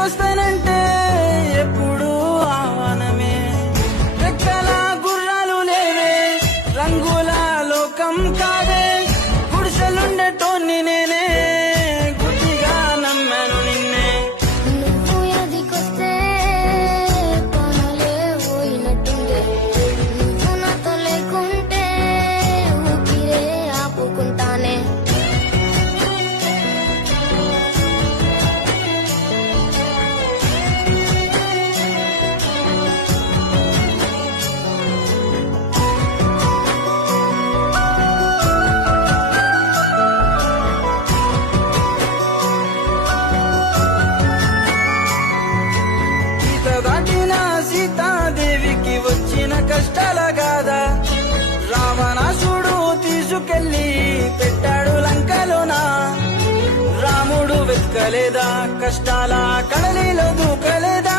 ఇంటికొస్తానంటే ఎప్పుడు ఆహ్వానమే. రెక్కల గుర్రాలు లేవే, రంగుల లోకం కాదే, గుడిసెలుండేటోన్ని నేనే, గుడ్డిగా నమ్మాను నిన్నే. నువ్వు ఎదికొస్తే పనులే పోయినట్టుండే, నువ్వు నాతో లేకుంటే ఊపిరే ఆపుకుంటానే. గీత దాటిన సీతాదేవికి వచ్చిన కష్టాల గాదా, రావణాసుడు తీసుకెళ్లి పెట్టాడు లంకలోనా. రాముడు వెతకలేదా, కష్టాల కడలిలో దూకలేదా.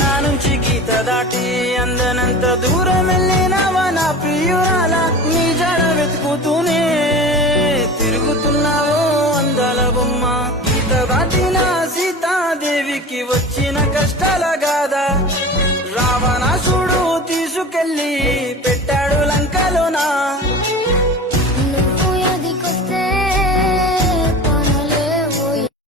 నా నుంచి గీత దాటి అందనంత దూరం వెళ్ళినావా నా ప్రియురాల, నీ జడ వెతుకుతూనే తిరుగుతున్నావో అందాల బొమ్మ. గీత దాటిన సీతాదేవికి వచ్చిన కష్టాల గాదా, రావణాసుడు తీసుకెళ్లి